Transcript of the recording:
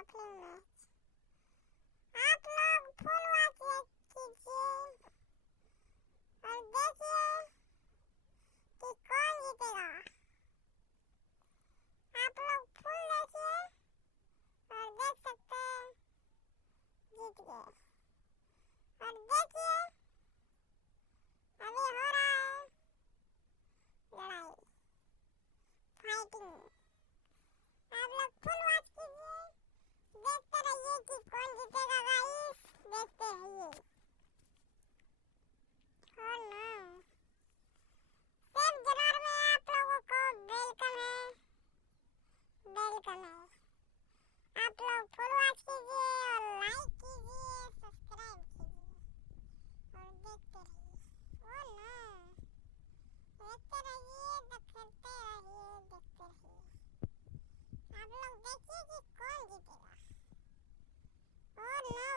काफी मैच। आप लोग फुल वॉच कीजिए और देखिए कि कौन जीतेगा। आप लोग फुल देखिए और देख सकते हैं जीत गए। और देखिए अभी हो रहा है लड़ाई, फाइटिंग। आप लोग फुल वॉच कीजिए, देखते रहिए कि कौन जीतेगा गाइस, देखते रहिए। और ना सेफ जनर में आप लोगों को वेलकम है, वेलकम है। आप लोग फुल वॉच कीजिए और लाइक कीजिए, सब्सक्राइब कीजिए और देखते रहिए। और ना देखते रहिए, देखते रहिए, देखते रहिए। आप लोग देखिए कि कौन जीतेगा। और ना